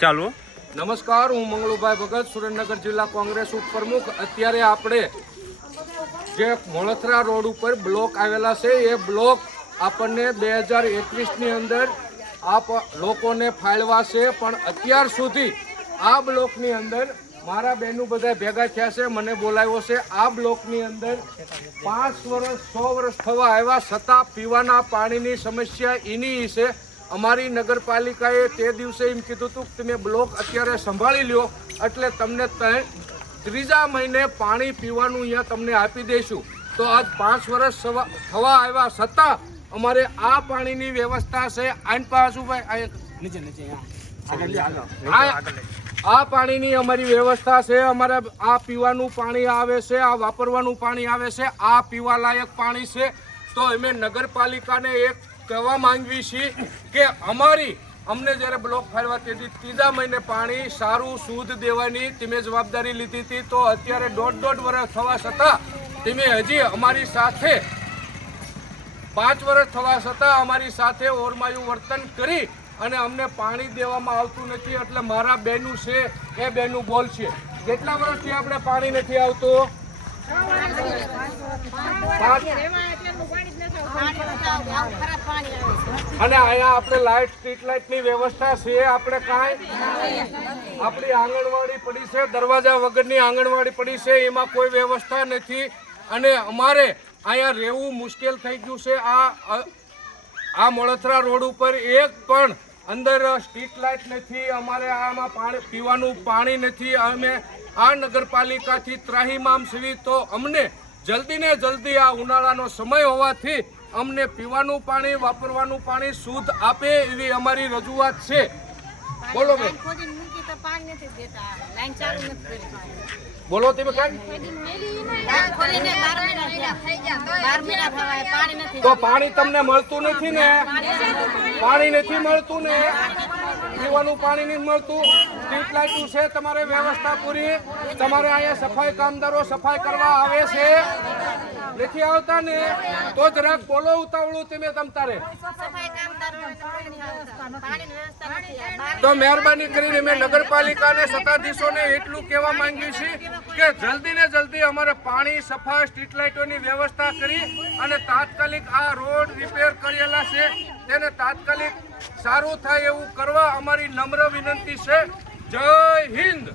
ચાલો નમસ્કાર, હું મંગળુભાઈ ભગત, સુરેન્દ્રનગર જિલ્લા કોંગ્રેસ ઉપપ્રમુખ। અત્યારે આપણે જે મોળથરા રોડ ઉપર બ્લોક આવેલા છે એ બ્લોક આપણને 2021ની અંદર લોકોને ફાળવા છે, પણ અત્યાર સુધી આ બ્લોકની અંદર મારા બહેનું બધા ભેગા થયા છે, મને બોલાવ્યો છે। આ બ્લોકની અંદર 5 વર્ષ 6 વર્ષ થવા આવ્યા છતાં પીવાના પાણીની સમસ્યા એની છે। અમારી નગરપાલિકાએ તે દિવસે એમ કીધું હતું કે તમે બ્લોક અત્યારે સંભાળી લ્યો એટલે તમને ત્રીજા મહિને પાણી પીવાનું અહીંયા તમને આપી દઈશું। તો આજ 5 વર્ષ થવા આવ્યા છતાં અમારે આ પાણીની વ્યવસ્થા છે। આઈન પાછું ભાઈ નીચે આ પાણીની અમારી વ્યવસ્થા છે। અમારે આ પીવાનું પાણી આવે છે, આ વાપરવાનું પાણી આવે છે, આ પીવા લાયક પાણી છે। તો અમે નગરપાલિકાને એક કહેવા માંગવી છીએ કે અમને જ્યારે બ્લોક ફાળવા તેથી ત્રીજા મહિને પાણી સારું શુદ્ધ દેવાની તમે જવાબદારી લીધી હતી, તો અત્યારે દોઢ વર્ષ થવા છતાં તમે હજી અમારી સાથે 5 વર્ષ થવા છતાં અમારી સાથે ઓરમાયું વર્તન કરી અને અમને પાણી દેવામાં આવતું નથી। એટલે મારા બહેનું છે એ બહેનું બોલશે, કેટલા વર્ષથી આપણે પાણી નથી આવતું? અને અહીંયા આપણે લાઇટ સ્ટ્રીટ લાઇટ ની વ્યવસ્થા છે આપણે કાંઈ આપણી આંગણવાડી પડી છે, દરવાજા વગરની આંગણવાડી પડી છે, એમાં કોઈ વ્યવસ્થા નથી અને અમારે અહીંયા રહેવું મુશ્કેલ થઈ ગયું છે। આ મોળથરા રોડ ઉપર એક પણ અંદર સ્ટ્રીટ લાઇટ નથી, અમારે આમાં પાણી પીવાનું પાણી નથી। અમે આ નગરપાલિકાથી ત્રાહીમામ છીએ, તો અમને જલ્દી ને જલ્દી આ ઉનાળાનો સમય હોવાથી અમને પીવાનું પાણી વાપરવાનું પાણી શુદ્ધ આપે એવી અમારી રજૂઆત છે। બોલો બોલો તમે તો પાણી તમને મળતું નથી ને? પાણી નથી મળતું ને? પીવાનું પાણી નથી મળતું? સ્ટ્રીટ લાઇટું છે તમારે વ્યવસ્થા પૂરી? તમારે અહીંયા સફાઈ કામદારો સફાઈ કરવા આવે છે? નથી આવતા ને? તો જરાક બોલો ઉતાવળું તમે તમતારે। તો મહેરબાની કરીને મેં નગરપાલિકાને સત્તાધીશોને એટલું કહેવા માંગ્યું છે કે જલ્દી ને જલ્દી અમારે પાણી સફાઈ સ્ટ્રીટ લાઇટોની વ્યવસ્થા કરી અને તાત્કાલિક આ રોડ રિપેર કરેલા છે તેને તાત્કાલિક સારું થાય એવું કરવા અમારી નમ્ર વિનંતી છે। જય હિન્દ।